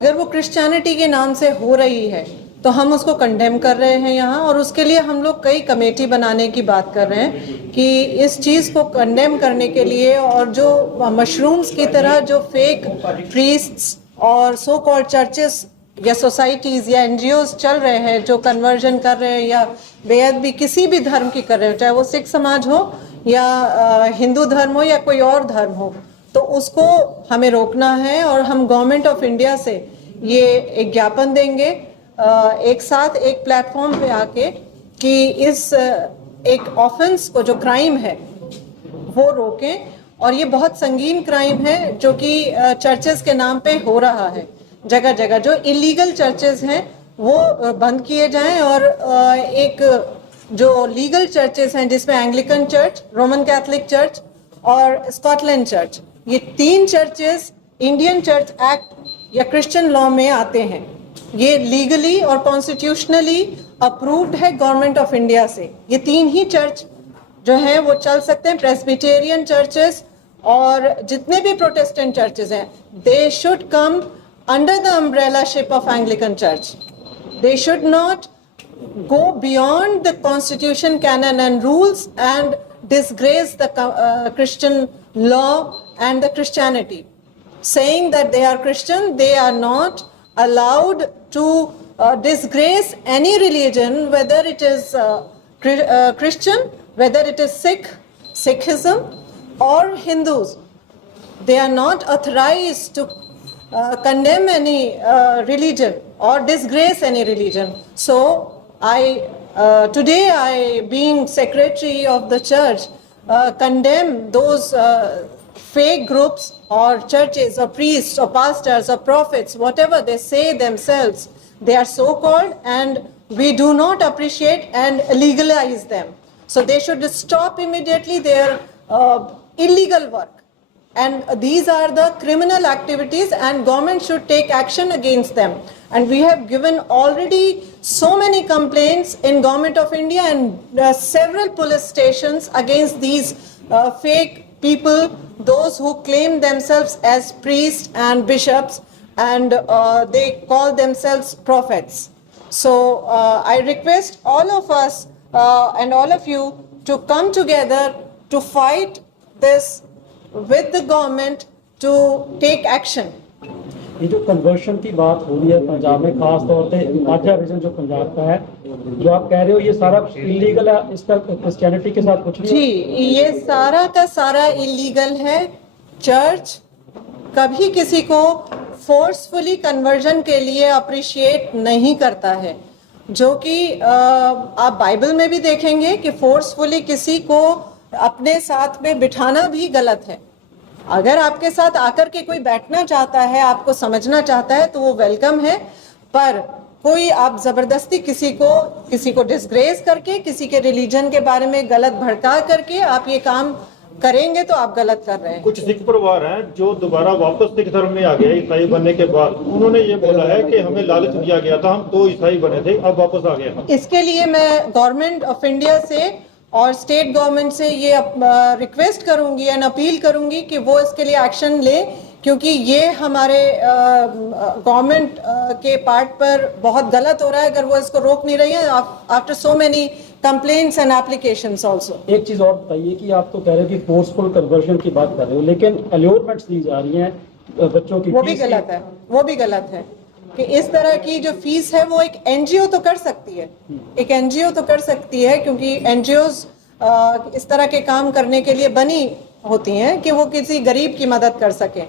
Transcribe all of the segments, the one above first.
अगर वो क्रिश्चियनिटी के नाम से हो रही है तो हम उसको कंडेम कर रहे हैं यहाँ, और उसके लिए हम लोग कई कमेटी बनाने की बात कर रहे हैं कि इस चीज़ को कंडेम करने के लिए, और जो मशरूम्स की तरह जो फेक प्रीस्ट्स और सो कॉल्ड चर्चेस या सोसाइटीज़ या एनजीओज चल रहे हैं जो कन्वर्जन कर रहे हैं या बेअदबी किसी भी धर्म की कर रहे हो, चाहे वो सिख समाज हो या हिंदू धर्म हो या कोई और धर्म हो, तो उसको हमें रोकना है। और हम गवर्नमेंट ऑफ इंडिया से ये एक ज्ञापन देंगे एक साथ एक प्लेटफॉर्म पे आके कि इस एक ऑफेंस को, जो क्राइम है, वो रोकें। और ये बहुत संगीन क्राइम है जो कि चर्चेस के नाम पे हो रहा है जगह जगह। जो इलीगल चर्चेस हैं वो बंद किए जाएं, और एक जो लीगल चर्चेस हैं जिसमें Anglican church, Roman Catholic church और स्कॉटलैंड चर्च, ये 3 चर्चेस इंडियन चर्च एक्ट या क्रिश्चियन लॉ में आते हैं। ये लीगली और कॉन्स्टिट्यूशनली अप्रूव्ड है गवर्नमेंट ऑफ इंडिया से। ये 3 ही चर्च जो हैं वो चल सकते हैं। प्रेस्बिटेरियन चर्चेस और जितने भी प्रोटेस्टेंट चर्चेस हैं, they should come under the umbrellaship of Anglican church. They should not go beyond the constitution, canon and rules and disgrace the Christian law and the Christianity. Saying that they are Christian, they are not allowed to disgrace any religion, whether it is Christian, whether it is Sikhism or Hindus. They are not authorized to condemn any religion or disgrace any religion. So today I, being secretary of the church, condemn those fake groups or churches or priests or pastors or prophets, whatever they say themselves. They are so called, and we do not appreciate and legalize them. So they should stop immediately their illegal work. And these are the criminal activities, and government should take action against them. And we have given already so many complaints in Government of India and several police stations against these fake people, those who claim themselves as priests and bishops, and they call themselves prophets. So I request all of us and all of you to come together to fight this with the government to take action. ये जो conversion की बात हो रही है पंजाब में, खास तौर पे माझा रीजन जो पंजाब का है, जो आप कह रहे हो ये सारा इलीगल है, इसका क्रिश्चियनिटी के साथ कुछ नहीं? जी, ये सारा का सारा इलीगल है। चर्च कभी किसी को फोर्सफुली कन्वर्जन के लिए अप्रिशिएट नहीं करता है, जो कि आप बाइबल में भी देखेंगे कि फोर्सफुली किसी को अपने साथ में बिठाना भी गलत है। अगर आपके साथ आकर के कोई बैठना चाहता है, आपको समझना चाहता है, तो वो वेलकम है। पर कोई आप जबरदस्ती किसी को डिसग्रेस करके, किसी के रिलीजन के बारे में गलत भड़का करके आप ये काम करेंगे तो आप गलत कर रहे हैं। कुछ सिख परिवार हैं जो दोबारा वापस सिख धर्म में आ गए ईसाई बनने के बाद। उन्होंने ये बोला है कि हमें लालच दिया गया था, हम तो ईसाई बने थे, अब वापस आ गए। इसके लिए मैं गवर्नमेंट ऑफ इंडिया से और स्टेट गवर्नमेंट से ये रिक्वेस्ट करूंगी एंड अपील करूंगी कि वो इसके लिए एक्शन ले, क्योंकि ये हमारे गवर्नमेंट के पार्ट पर बहुत गलत हो रहा है अगर वो इसको रोक नहीं रही है after so many complaints and applications also. एक चीज और बताइए कि आप तो कह रहे हो कि फोर्सफुल कन्वर्जन की बात कर रहे हो, लेकिन अल्योरमेंट्स दी जा रही हैं बच्चों की, वो भी गलत है। वो भी गलत है कि इस तरह की जो फीस है वो एक एनजीओ तो कर सकती है, एक एनजीओ तो कर सकती है, क्योंकि एनजीओज इस तरह के काम करने के लिए बनी होती हैं कि वो किसी गरीब की मदद कर सकें।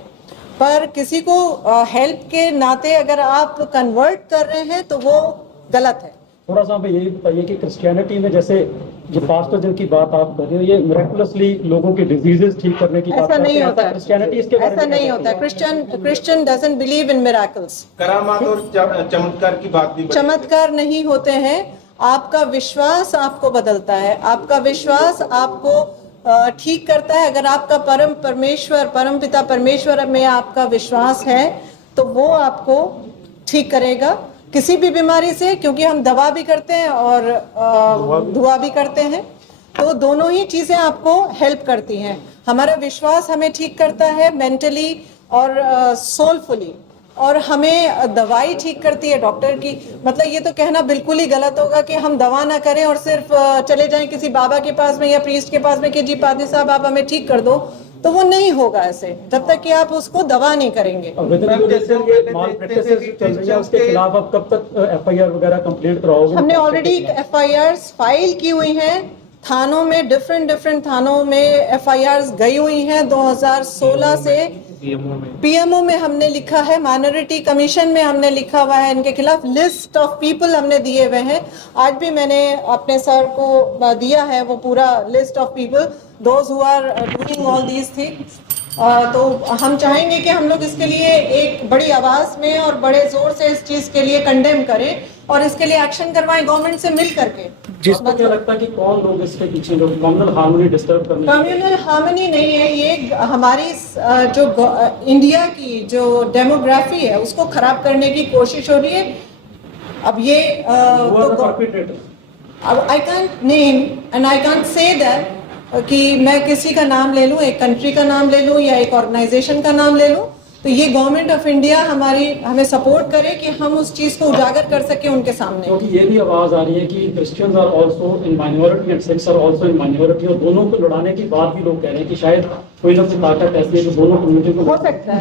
पर किसी को हेल्प के नाते अगर आप कन्वर्ट कर रहे हैं तो वो गलत है। थोड़ा सा हमें यही बताइए कि क्रिश्चियनिटी में जैसे जो पास्टर जिनकी बात आप कर रहे हो, ये मिरेकुलसली लोगों के डिजीजेस ठीक करने की बात ऐसा नहीं होता है। क्रिश्चियनिटी इसके ऐसा नहीं होता है। Christian doesn't believe in miracles. करामात और चमत्कार की बात भी, चमत्कार नहीं होते हैं। आपका विश्वास आपको बदलता है, आपका विश्वास आपको ठीक करता है। अगर आपका परम पिता परमेश्वर में आपका विश्वास है तो वो आपको ठीक करेगा किसी भी बीमारी से, क्योंकि हम दवा भी करते हैं और दुआ भी करते हैं, तो दोनों ही चीजें आपको हेल्प करती हैं। हमारा विश्वास हमें ठीक करता है मेंटली और सोलफुली, और हमें दवाई ठीक करती है डॉक्टर की। मतलब ये तो कहना बिल्कुल ही गलत होगा कि हम दवा ना करें और सिर्फ चले जाएं किसी बाबा के पास में या प्रीस्ट के पास में कि जी पादरी साहब आप हमें ठीक कर दो, तो वो नहीं होगा ऐसे जब तक कि आप उसको दवा नहीं करेंगे। उसके खिलाफ अब कब तक FIR वगैरह कंप्लीट कराओगे? हमने ऑलरेडी FIRs फाइल की हुई हैं थानों में, डिफरेंट थानों में FIRs गई हुई हैं 2016 से। PMO में हमने लिखा है, माइनॉरिटी कमीशन में हमने लिखा हुआ है इनके खिलाफ, लिस्ट ऑफ पीपल हमने दिए हुए हैं। आज भी मैंने अपने सर को दिया है वो पूरा list of people those who are doing all these things. तो हम चाहेंगे कि हम लोग इसके लिए एक बड़ी आवाज में और बड़े जोर से इस चीज के लिए कंडेम करें और इसके लिए एक्शन करवाएं गवर्नमेंट से मिल करके। जिसको क्या लगता है कि कौन लोग इसके पीछे, लोग कम्युनल हार्मनी डिस्टर्ब करने? कम्युनल हार्मनी नहीं है ये, हमारी जो इंडिया की जो डेमोग्राफी है उसको खराब करने की कोशिश हो रही है। अब ये अब I can't name and I can't say that कि मैं किसी का नाम ले लूं, एक कंट्री का नाम ले लूं या एक ऑर्गेनाइजेशन का नाम ले लूं, तो ये गवर्नमेंट ऑफ इंडिया हमें सपोर्ट करे कि हम उस चीज को उजागर कर सके उनके सामने। क्योंकि ये भी आवाज आ रही है कि Christians are also in minority and Sikhs are also in minority, और दोनों को लड़ाने की बात भी लोग कह रहे हैं कि शायद कोई ना कोई ताकत ऐसी है जो दोनों कम्युनिटी को हो सकता है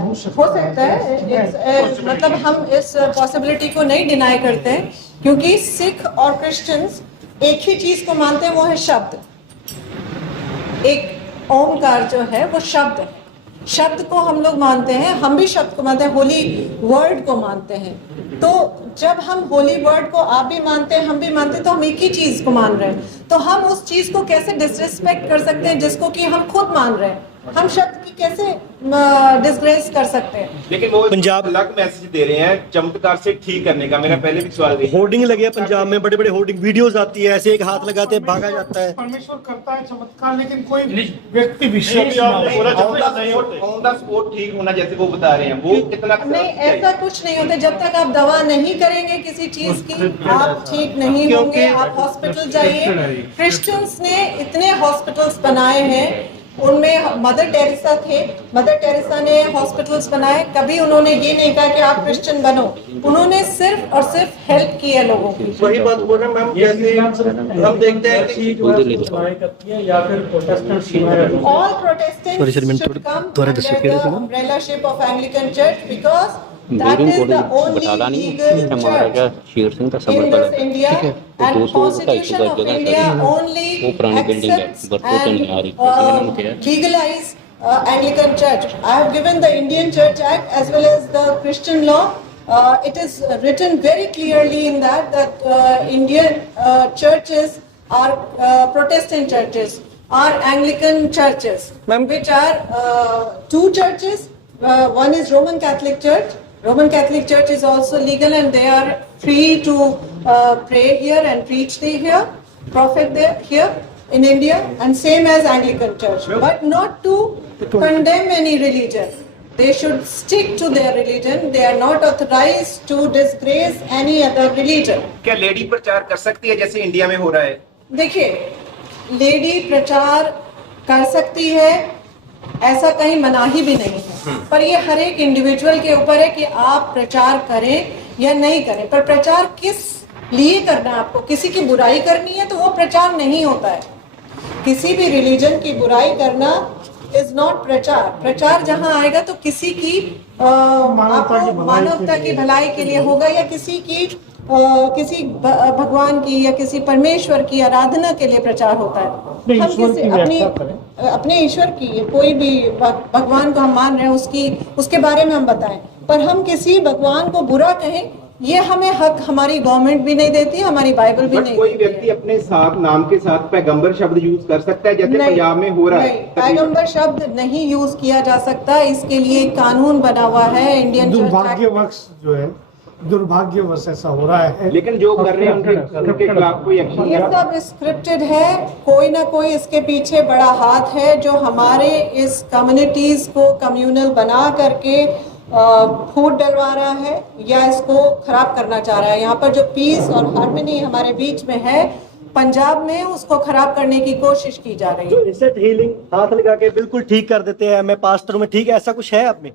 मतलब हम इस पॉसिबिलिटी को नहीं डिनाई करते हैं, क्योंकि सिख और क्रिश्चियंस एक ही चीज को मानते हैं, वो है शब्द। एक ओमकार जो है वो शब्द है, शब्द को हम लोग मानते हैं, हम भी शब्द को मानते हैं, होली वर्ड को मानते हैं। तो जब हम होली वर्ड को आप भी मानते हैं हम भी मानते हैं, तो हम एक ही चीज को मान रहे हैं। तो हम उस चीज को कैसे डिसरिस्पेक्ट कर सकते हैं जिसको कि हम खुद मान रहे हैं? हम शब्द की कैसे डिसग्रेस कर सकते हैं? लेकिन वो पंजाब अलग मैसेज दे रहे हैं चमत्कार से ठीक करने का। मेरा पहले भी सवाल है, होर्डिंग लगे हैं पंजाब में, बड़े बड़े होर्डिंग वीडियोस आती है, ऐसे एक हाथ लगाते हैं भागा जाता है। परमेश्वर करता है चमत्कार, लेकिन कोई व्यक्ति विशेष ऑन द स्पॉट ठीक होना जैसे वो बता रहे हैं, वो कितना नहीं, ऐसा कुछ नहीं होता। जब तक आप दवा नहीं करेंगे किसी चीज की आप ठीक नहीं होंगे। आप हॉस्पिटल जाइए, क्रिश्चियंस ने इतने हॉस्पिटल्स बनाए हैं, उनमें मदर टेरेसा थे, मदर टेरेसा ने हॉस्पिटल्स बनाए। कभी उन्होंने ये नहीं कहा कि आप क्रिश्चियन बनो, उन्होंने सिर्फ और सिर्फ हेल्प की है लोगों की। वही बात बोल रहे हैं मैम, जैसे हम देखते हैं कि या फिर Protestants, all Protestants should come under the umbrellaship of Anglican Church because that is the only legal church in this India, and Constitution of India only accepts and legalize Anglican Church. I have given the Indian Church Act as well as the Christian law. It is written very clearly in that Indian churches are Protestant churches, are Anglican churches, which are two churches. One is Roman Catholic Church. Roman Catholic Church is also legal and they are free to pray here and preach here, prophet there here in India, and same as Anglican Church, but not to condemn any religion. They should stick to their religion. They are not authorized to disgrace any other religion. क्या lady प्रचार कर सकती है जैसे India में हो रहा है? देखिए, लेडी प्रचार कर सकती है, ऐसा कहीं मनाही भी नहीं है, पर ये हर एक इंडिविजुअल के ऊपर है कि आप प्रचार करें या नहीं करें। पर प्रचार किस लिए करना है? आपको किसी की बुराई करनी है तो वो प्रचार नहीं होता है। किसी भी रिलीजन की बुराई करना इज नॉट प्रचार। प्रचार जहां आएगा तो किसी की मानवता की भलाई के लिए होगा, या किसी की किसी भगवान की या किसी परमेश्वर की आराधना के लिए प्रचार होता है। हम किसी अपने ईश्वर की, कोई भी भगवान को हम मान रहे हैं उसके बारे में हम बताएं, पर हम किसी भगवान को बुरा कहें ये हमें हक हमारी गवर्नमेंट भी नहीं देती, हमारी बाइबल भी नहीं। कोई व्यक्ति अपने साथ नाम के साथ पैगंबर शब्द यूज कर सकता है जैसे पंजाब में हो रहा है? पैगंबर शब्द नहीं यूज किया जा सकता, इसके लिए कानून बना हुआ है इंडियन। दुर्भाग्यवश जो है, दुर्भाग्यवश ऐसा हो रहा है। लेकिन जो कर रहे हैं उनके खिलाफ कोई एक्शन? ये सब स्क्रिप्टेड है, कोई ना कोई इसके पीछे बड़ा हाथ है जो हमारे इस कम्युनिटीज को कम्युनल बना करके फूट डलवा रहा है या इसको खराब करना चाह रहा है। यहाँ पर जो पीस और हार्मनी हमारे बीच में है, पंजाब में उसको खराब करने की कोशिश की जा रही जो है। इंस्टेंट हीलिंग हाथ लगा के बिल्कुल ठीक कर देते हैं, मैं पास्टर हूं, मैं ठीक है, ऐसा कुछ है आप में?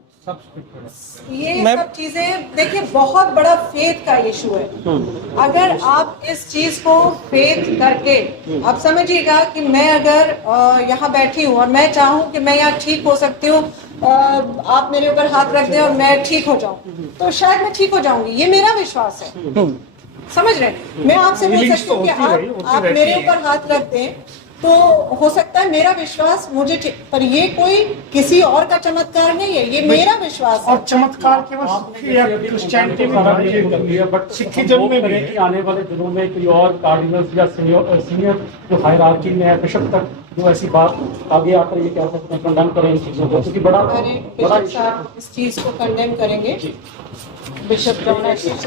ये सब चीजें देखिए बहुत बड़ा फेथ का इशू है। अगर आप इस चीज को फेथ करके आप समझिएगा कि मैं अगर यहाँ बैठी हूँ और मैं चाहूँ कि मैं यहाँ ठीक हो सकती हूँ, आप मेरे ऊपर हाथ रख दें और मैं ठीक हो जाऊं, तो शायद मैं ठीक हो जाऊंगी, ये मेरा विश्वास है। समझ रहे हैं? मैं आपसे बोल सकती हूँ कि आप मेरे ऊपर हाथ रख दें तो हो सकता है मेरा विश्वास मुझे ठीक, पर ये कोई किसी और का चमत्कार नहीं है, ये मेरा विश्वास है। और चमत्कार केवल क्रिश्चियनिटी में नहीं है, बट सिखिज्म में भी कि आने वाले दिनों में कोई और कार्डिनल्स या सीनियर जो हायरार्की में है, बिशप तक जो ऐसी बात आगे आकर ये कह सकते हैं, कंडेम करें इन चीजों को, क्योंकि बड़ा बिशप साहब इस चीज को कंडेम करेंगे। बिशप जॉन आशीष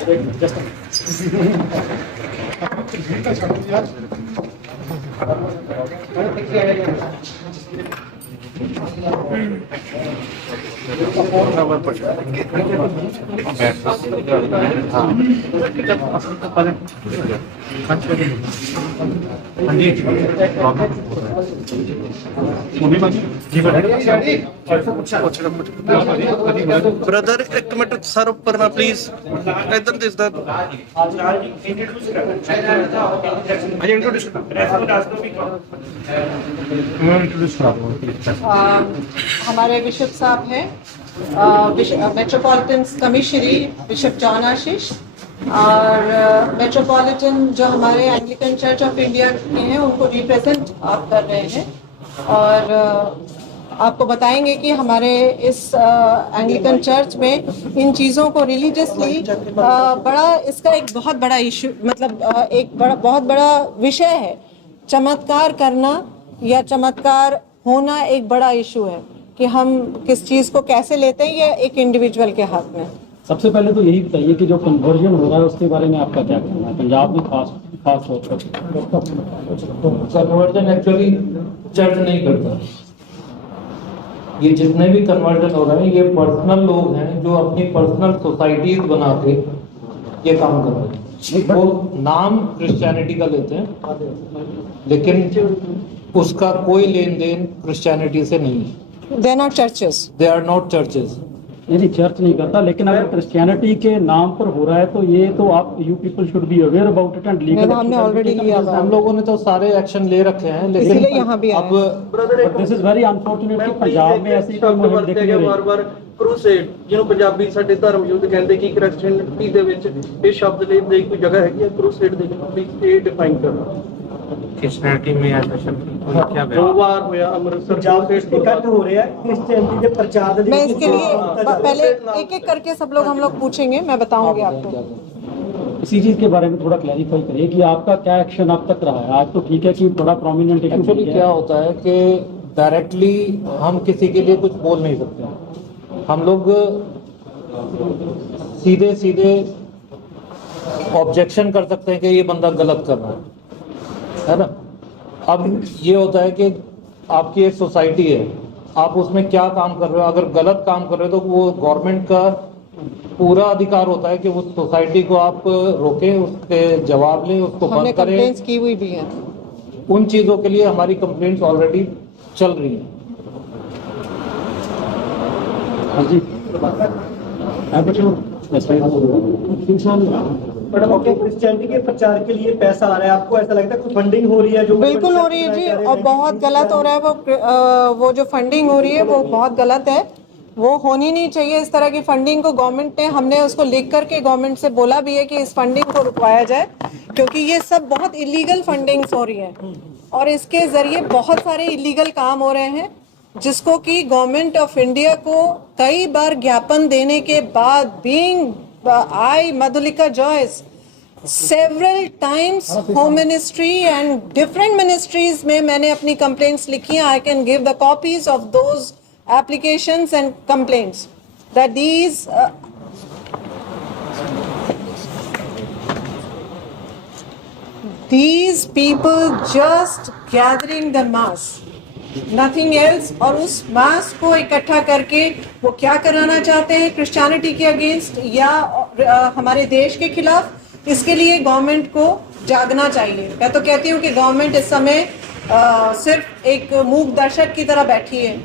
ब्रदर एक मिनट सर ऊपर ना प्लीज इधर दिसदा हमारे बिशप साहब हैं मेट्रोपॉलिटन कमिश्नरी बिशप जॉन आशीष, और मेट्रोपॉलिटन जो हमारे एंग्लिकन चर्च ऑफ इंडिया के हैं उनको रिप्रेजेंट आप कर रहे हैं, और आपको बताएंगे कि हमारे इस एंग्लिकन चर्च में इन चीज़ों को रिलीजियसली बड़ा, इसका एक बहुत बड़ा इशू, मतलब एक बहुत बड़ा विषय है। चमत्कार करना या चमत्कार होना एक बड़ा इशू है कि हम किस चीज़ को कैसे लेते हैं, ये एक इंडिविजुअल के हाथ में। सबसे पहले तो यही बताइए कि जो कन्वर्जन हो रहा है उसके बारे में आपका क्या कहना है पंजाब में, खास तौर पर? कन्वर्जन एक्चुअली चर्च नहीं करता। ये जितने भी कन्वर्जन हो रहे हैं ये पर्सनल लोग हैं जो अपनी पर्सनल सोसाइटीज बना के ये काम कर रहे हैं। वो नाम क्रिश्चियनिटी का लेते हैं लेकिन उसका कोई लेन देन क्रिश्चियनिटी से नहीं है। They are not churches. They are not churches. यदि चर्च नहीं करता, लेकिन अगर क्रिश्चियनिटी के नाम पर हो रहा है तो ये तो आप you people should be aware about it and legal. हमने ऑलरेडी लिया हुआ है। हम लोगों ने तो सारे एक्शन ले रखे हैं लेकिन इसीलिए यहाँ भी अब दिस इज वेरी अनफॉर्चुनेट कि पंजाब में ऐसी कोई मुहिम देखने को ਵਾਰ-ਵਾਰ ਕਰੂਸੇਡ ਜਿਹਨੂੰ ਪੰਜਾਬੀ ਸਾਡੇ ਧਰਮ ਯੁੱਧ ਕਹਿੰਦੇ ਕਿ ਕ੍ਰਿਸਚੀਅਨਿਟੀ ਦੇ ਵਿੱਚ ਇਹ ਸ਼ਬਦ ਲਈ ਦੀ ਕੋਈ ਜਗ੍ਹਾ ਹੈਗੀ ਹੈ ਕਰੂਸੇਡ ਦੇ ਵਿੱਚ ਪਲੀਜ਼ ਇਹ ਡਿਫਾਈਨ ਕਰਨਾ। क्रिश्चियनिटी में ऐसा शब्द क्या दो बार होया अमृतसर पंजाब में इकट्ठ हो रहे हैं क्रिश्चियनिटी के प्रचार मैं इसके लिए पहले एक एक करके सब लोग हम लोग पूछेंगे, मैं बताऊंगी आपको। इसी चीज के बारे में थोड़ा क्लैरिफाई करिए कि आपका क्या एक्शन अब तक रहा है। आज तो ठीक है कि बड़ा प्रोमिनेंट एक्चुअली क्या होता है कि डायरेक्टली हम किसी के लिए कुछ बोल नहीं सकते। हम लोग सीधे सीधे ऑब्जेक्शन कर सकते हैं कि ये बंदा गलत कर रहा है ना। अब ये होता है कि आपकी एक सोसाइटी है, आप उसमें क्या काम कर रहे हो, अगर गलत काम कर रहे हो तो वो गवर्नमेंट का पूरा अधिकार होता है कि उस सोसाइटी को आप रोकें, उसके जवाब लें, उसको हमने बंद करें। कंप्लेंट्स की हुई भी हैं। उन चीज़ों के लिए हमारी कंप्लेंट्स ऑलरेडी चल रही हैं। हाँ जी, क्रिश्चियनिटी के प्रचार के लिए पैसा आ रहा है, आपको ऐसा लगता है कोई फंडिंग हो रही है? जो बिल्कुल हो रही है जी, और बहुत गलत हो रहा है। वो जो फंडिंग हो रही है वो बहुत गलत है, वो होनी नहीं चाहिए। इस तरह की फंडिंग को गवर्नमेंट ने, हमने उसको लिख करके गवर्नमेंट से बोला भी है कि इस फंडिंग को रुकवाया जाए, क्योंकि ये सब बहुत इलीगल फंडिंग्स हो रही है और इसके जरिए बहुत सारे इलीगल काम हो रहे हैं, जिसको कि गवर्नमेंट ऑफ इंडिया को कई बार ज्ञापन देने के बाद, being I Madhulika Joyce several times home ministry and different ministries में मैंने अपनी complaints लिखी हैं। I can give the copies of those applications and complaints that these people just gathering the mass, nothing else। और उस मास को इकट्ठा करके वो क्या कराना चाहते हैं, क्रिश्चियनिटी के अगेंस्ट या हमारे देश के खिलाफ, इसके लिए गवर्नमेंट को जागना चाहिए। मैं तो कहती हूँ कि गवर्नमेंट इस समय सिर्फ एक मूक दर्शक की तरह बैठी है,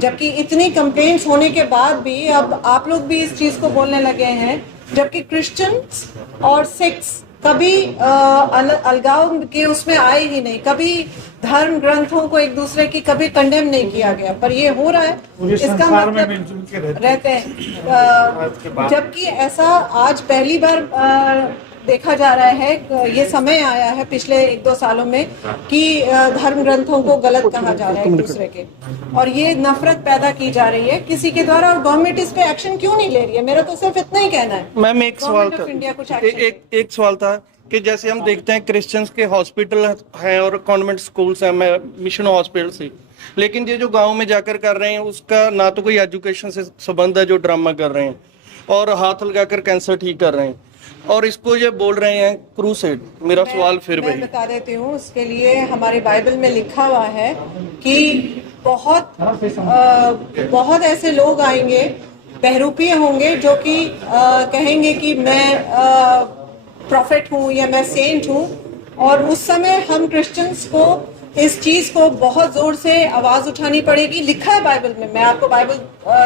जबकि इतनी कंप्लेंट्स होने के बाद भी अब आप लोग भी इस चीज़ को बोलने लगे हैं, जबकि क्रिश्चियंस और सिख्स कभी अलगाव के उसमें आए ही नहीं, कभी धर्म ग्रंथों को एक दूसरे की कभी कंडेम नहीं किया गया, पर ये हो रहा है। इसका मतलब रहते हैं, जबकि ऐसा आज पहली बार देखा जा रहा है, ये समय आया है पिछले 1-2 सालों में कि धर्म ग्रंथों को गलत कहा जा रहा है एक दूसरे के, और ये नफरत पैदा की जा रही है किसी के द्वारा, और गवर्नमेंट इस पे एक्शन क्यों नहीं ले रही है? मेरा तो सिर्फ इतना ही कहना है। मैम एक सवाल था, इंडिया कुछ एक सवाल था कि जैसे हम देखते हैं क्रिश्चियंस के हॉस्पिटल हैं और कॉन्वेंट स्कूल्स हैं, मिशन हॉस्पिटल से, लेकिन ये जो गांव में जाकर कर रहे हैं उसका ना तो कोई एजुकेशन से संबंध है, जो ड्रामा कर रहे हैं और हाथ लगाकर कैंसर ठीक कर रहे हैं, और इसको ये बोल रहे हैं क्रूसेड। मेरा सवाल फिर मैं बता देती हूँ, उसके लिए हमारे बाइबल में लिखा हुआ है कि बहुत ऐसे लोग आएंगे, बहरूपी होंगे, जो कि कहेंगे कि मैं प्रॉफिट हूँ या मैं सेंट हूँ, और उस समय हम क्रिश्चियंस को इस चीज को बहुत जोर से आवाज उठानी पड़ेगी। लिखा है बाइबल में, मैं आपको बाइबल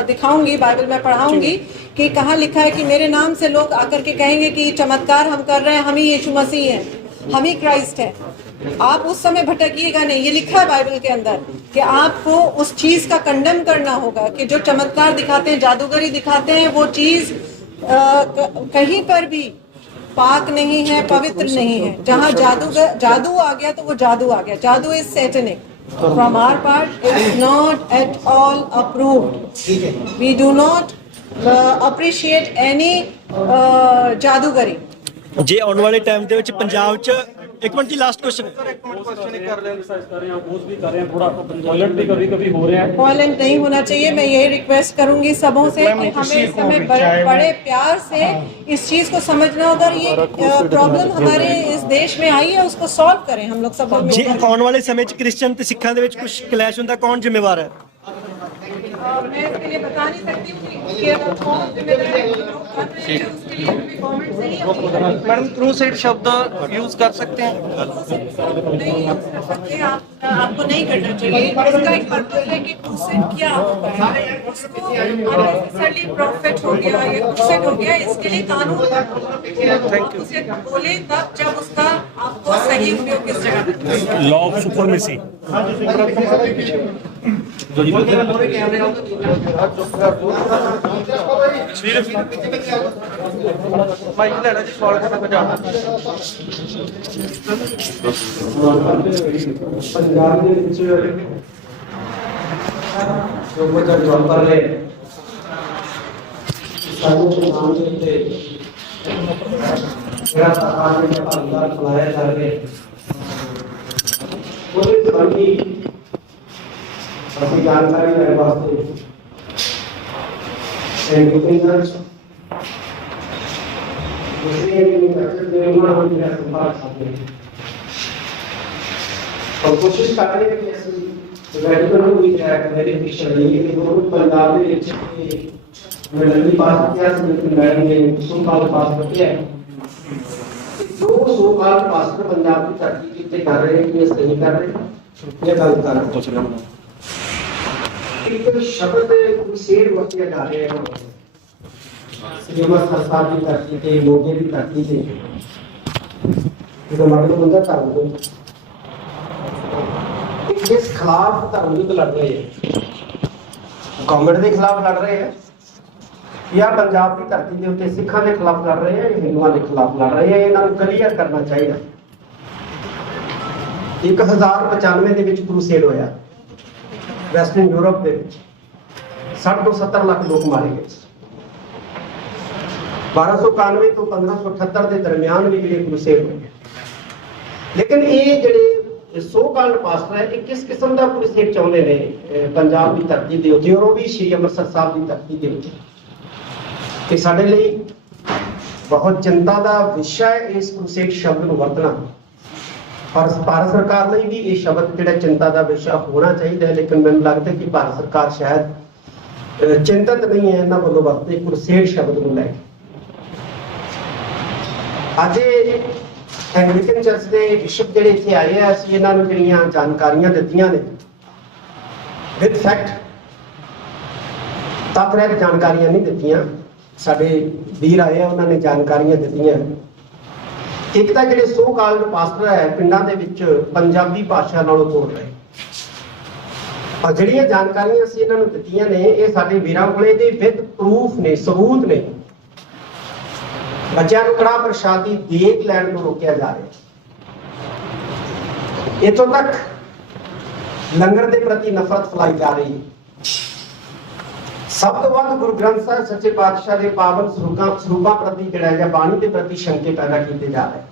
दिखाऊंगी, बाइबल में पढ़ाऊंगी कि कहाँ लिखा है कि मेरे नाम से लोग आकर के कहेंगे कि चमत्कार हम कर रहे हैं, हम ही यीशु मसीह हैं, हम ही क्राइस्ट हैं। आप उस समय भटकिएगा नहीं, ये लिखा है बाइबल के अंदर कि आपको उस चीज का कंडेम करना होगा कि जो चमत्कार दिखाते हैं, जादूगरी दिखाते हैं, वो चीज कहीं पर भी पाक नहीं है, पवित्र नहीं है। जहाँ जादू आ गया तो वो जादू आ गया। Jadoo is satanic, from our part is not at all approved. We do not appreciate any जादूगरी। जे आने वाले टाइम ਦੇ ਵਿੱਚ ਪੰਜਾਬ 'ਚ एक मिनट जी लास्ट क्वेश्चन वायलेंट भी कभी हो रहे हैं। वायलेंट नहीं होना चाहिए। मैं यही रिक्वेस्ट करूंगी सबों से कि हमें इस समय बड़े प्यार से इस चीज को समझना होगा। ये प्रॉब्लम हमारे इस देश में आई है, उसको सॉल्व करें हम लोग सब लोग। ਜੇ ਆਉਣ ਵਾਲੇ ਸਮੇਂ 'ਚ ਕ੍ਰਿਸਚੀਅਨ ਤੇ ਸਿੱਖਾਂ ਦੇ ਵਿੱਚ ਕੁਝ ਕਲੈਸ਼ ਹੁੰਦਾ, ਕੌਣ ਜ਼ਿੰਮੇਵਾਰ ਹੈ? मैं इसके लिए बता नहीं सकती हूँ कि कौन जिम्मेदार है, लोग कर रहे हैं, उसके लिए भी गवर्नमेंट से ही अपनी मैडम क्रूसेड शब्द यूज कर सकते हैं? नहीं यूज कर सकते। आपको नहीं करना चाहिए। इसका एक पर्पस है कि क्रूसेड क्या होता है, उसको अननेसेसरली प्रॉफिट हो गया या क्रूसेड हो गया, इसके लिए कानून उसे बोले तब जब उसका आपको सही उपयोग किस जगह पे। Law of supremacy. माइक लेना जी, सवाल करना को जाना। पंजाब ਦੇ ਵਿੱਚ ਜੋ ਬੱਚਾ ਜਵਾਬ ਕਰ ਰਹੇ ਸਾਨੂੰ ਨਾਮ ਦੇ ਉੱਤੇ ਜਿਹੜਾ ਸਰਕਾਰ ਨੇ ਭਾਗੀਦਾਰ ਚਲਾਇਆ ਜਾ ਰਿਹਾ ਉਹਦੇ ਸੰਬੰਧੀ ਅਸੀਂ ਜਾਣਕਾਰੀ ਲੈਣ ਵਾਸਤੇ एग्रीकल्चर दूसरी एग्रीकल्चर निर्माण हम मेरा संपर्क साथ में और कोशिश कर रहे हैं कि ऐसी रेगुलर हुई है वेरिफिकेशन ये कि दोनों पंजाब के ਵਿੱਚ मैंने पास किया लेकिन मैडम ने सुनवाल पास किया है जो सुनवाल पास कर पंजाब की तरक्की कितने कर रहे हैं ये सही कर रहे हैं ये गलत कर रहे हैं। एक शब्द शेर वरते जा रहे हैं श्रीमत सरकार की धरती के लोगों की धरती से जो मतलब उनका धर्म को किस खिलाफ धर्म युद्ध लड़ रहे हैं, गवर्नमेंट के खिलाफ लड़ रहे हैं या पंजाब की धरती के उत्ते सिखा के खिलाफ लड़ रहे हैं या हिंदुओं के खिलाफ लड़ रहे हैं। इन्हों क्लीयर करना चाहिए। 1095 ਦੇ ਵਿੱਚ क्रूसेड होया वैस्टर्न यूरोप के 60 ਤੋਂ 70 ਲੱਖ लोग मारे गए। 1291 ਤੋਂ 1578 ਦੇ ਦਰਮਿਆਨ ਵੀ ਜਿਹੜੇ क्रूसेड ਹੋਏ। लेकिन ਇਹ ਜਿਹੜੇ ਸੋ ਕਾਲਡ ਪਾਸਟਰ ਹੈ ਇਹ ਕਿਸ ਕਿਸਮ ਦਾ क्रूसेड ਚਾਹੁੰਦੇ ਨੇ ਪੰਜਾਬ ਦੀ ਧਰਤੀ ਦੇ ਉੱਤੇ, ਔਰ ਉਹ ਵੀ ਸ਼੍ਰੀ ਅੰਮ੍ਰਿਤਸਰ ਸਾਹਿਬ ਦੀ ਧਰਤੀ ਦੇ ਉੱਤੇ। ਤੇ ਸਾਡੇ ਲਈ ਬਹੁਤ ਚਿੰਤਾ ਦਾ ਵਿਸ਼ਾ ਹੈ ਇਸ क्रूसेड ਸ਼ਬਦ ਨੂੰ ਵਰਤਣਾ। और भारत सरकार ने भी ये शब्द जो चिंता का विषय होना चाहिए, लेकिन मैंने लगता है कि भारत सरकार शायद चिंतित नहीं है इन्होंने वालों वरते क्रूसेड शब्द को लैके। अज ਐਂਗਲੀਕਨ ਚਰਚ ਦੇ ਬਿਸ਼ਪ ਜਿਹੜੇ ਇੱਥੇ ਆਏ ਆ, ਅਸੀਂ ਇਹਨਾਂ ਨੂੰ ਜਿਹੜੀਆਂ ਜਾਣਕਾਰੀਆਂ ਦਿੱਤੀਆਂ ਨੇ ਵਿਦ ਫੈਕਟ, ਤੱਥ ਰਹਿਤ ਜਾਣਕਾਰੀਆਂ ਨਹੀਂ ਦਿੱਤੀਆਂ। ਸਾਡੇ ਵੀਰ ਆਏ ਆ, ਉਹਨਾਂ ਨੇ ਜਾਣਕਾਰੀਆਂ ਦਿੱਤੀਆਂ। ਇੱਕ ਤਾਂ ਜਿਹੜੇ ਸੋ ਕਾਲਡ ਪਾਸਟਰ ਹੈ ਪਿੰਡਾਂ ਦੇ ਵਿੱਚ ਪੰਜਾਬੀ ਭਾਸ਼ਾ ਨਾਲੋਂ ਤੋੜ ਰਹੇ, ਔਰ ਜਿਹੜੀਆਂ ਜਾਣਕਾਰੀਆਂ ਅਸੀਂ ਇਹਨਾਂ ਨੂੰ ਦਿੱਤੀਆਂ ਨੇ ਇਹ ਸਾਡੇ ਵੀਰਾਂ ਕੋਲੇ ਦੇ ਵਿਦ ਪ੍ਰੂਫ ਨੇ, ਸਬੂਤ ਨੇ। ਬੱਚਿਆਂ ਨੂੰ ਕੜਾਹ ਪ੍ਰਸ਼ਾਦੀ ਦੇਖ ਲੈਣ ਤੋਂ ਰੋਕਿਆ ਜਾ ਰਿਹਾ। ਇੱਥੋਂ ਤੱਕ ਲੰਗਰ ਦੇ ਪ੍ਰਤੀ ਨਫ਼ਰਤ ਫੈਲਾਈ ਜਾ ਰਹੀ ਹੈ। ਸਭ ਤੋਂ ਵੱਧ ਗੁਰੂ ਗ੍ਰੰਥ ਸਾਹਿਬ ਸੱਚੇ ਪਾਤਸ਼ਾਹ ਦੇ ਪਾਵਨ ਸਰੂਪਾਂ ਪ੍ਰਤੀ ਜਿਹੜਾ ਹੈ ਬਾਣੀ ਦੇ ਪ੍ਰਤੀ ਸ਼ੰਕੇ ਪੈਦਾ ਕੀਤੇ ਜਾ ਰਹੇ।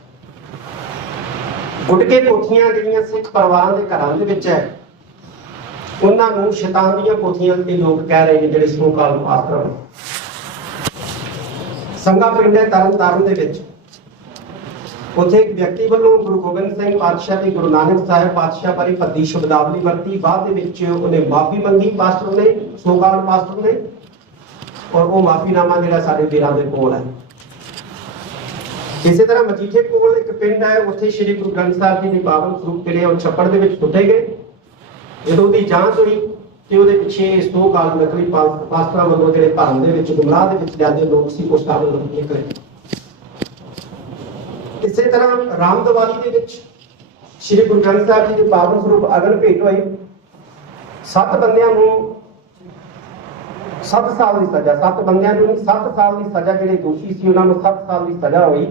ਗੁਟਕੇ ਪੋਥੀਆਂ ਜਿਹੜੀਆਂ ਸਿੱਖ ਪਰਿਵਾਰਾਂ ਦੇ ਘਰਾਂ ਦੇ ਵਿੱਚ ਹੈ, ਉਹਨਾਂ ਨੂੰ ਸ਼ੈਤਾਨ ਦੀਆਂ ਪੋਥੀਆਂ ਦੇ ਲੋਕ ਕਹਿ ਰਹੇ ਨੇ ਜਿਹੜੇ ਸੋ ਕਾਲ ਪਾਸਟਰ ਨੇ। ਸੰਗਾ ਪਿੰਡ ਹੈ ਤਰਨਤਾਰਨ ਦੇ ਵਿੱਚ, ਉੱਥੇ ਇੱਕ ਵਿਅਕਤੀ ਵੱਲੋਂ ਗੁਰੂ ਗੋਬਿੰਦ ਸਿੰਘ ਪਾਤਸ਼ਾਹ ਤੇ ਗੁਰੂ ਨਾਨਕ ਸਾਹਿਬ ਪਾਤਸ਼ਾਹ ਬਾਰੇ ਭੱਦੀ ਸ਼ਬਦਾਵਲੀ ਵਰਤੀ। ਬਾਅਦ ਦੇ ਵਿੱਚ ਉਹਨੇ ਮਾਫੀ ਮੰਗੀ, ਪਾਸਟਰ ਨੇ, ਸੋ ਕਾਲ ਪਾਸਟਰ ਨੇ, ਔਰ ਉਹ ਮਾਫੀਨਾਮਾ ਜਿਹੜਾ ਸਾਡੇ ਵੀਰਾਂ ਦੇ ਕੋਲ ਹੈ। ਇਸੇ ਤਰ੍ਹਾਂ ਮਜੀਠੇ ਕੋਲ ਇੱਕ ਪਿੰਡ ਹੈ, ਉੱਥੇ ਸ੍ਰੀ ਗੁਰੂ ਗ੍ਰੰਥ ਸਾਹਿਬ ਜੀ ਦੇ ਪਾਵਨ ਸਰੂਪ ਜਿਹੜੇ ਉਹ ਛੱਪੜ ਦੇ ਵਿੱਚ ਸੁੱਟੇ ਗਏ। ਜਦੋਂ ਉਹਦੀ ਜਾਂਚ ਹੋਈ ਤੇ ਉਹਦੇ ਪਿੱਛੇ ਸੋ ਕਾਲ ਨਕਲੀ ਪਾਸਟਰਾਂ ਵੱਲੋਂ ਜਿਹੜੇ ਧਰਮ ਦੇ ਵਿੱਚ ਗੁੰਮਰਾਹ ਦੇ ਵਿੱਚ ਲਿਆਂਦੇ ਲੋਕ ਸੀ, ਉਹ ਸਾਰੇ ਲੋਕ ਨਿਕਲੇ। ਇਸੇ ਤਰ੍ਹਾਂ ਰਾਮਦਵਾਲੀ ਦੇ ਵਿੱਚ ਸ੍ਰੀ ਗੁਰੂ ਗ੍ਰੰਥ ਸਾਹਿਬ ਜੀ ਦੇ ਪਾਵਨ ਸਰੂਪ ਅਗਨ ਭੇਟ ਹੋਏ। 7 ਬੰਦਿਆਂ ਨੂੰ 7 ਸਾਲ ਦੀ ਸਜ਼ਾ, 7 ਬੰਦਿਆਂ ਨੂੰ ਨਹੀਂ 7 ਸਾਲ ਦੀ ਸਜ਼ਾ, ਜਿਹੜੇ ਦੋਸ਼ੀ ਸੀ ਉਹਨਾਂ ਨੂੰ 7 ਸਾਲ ਦੀ ਸਜ਼ਾ ਹੋਈ,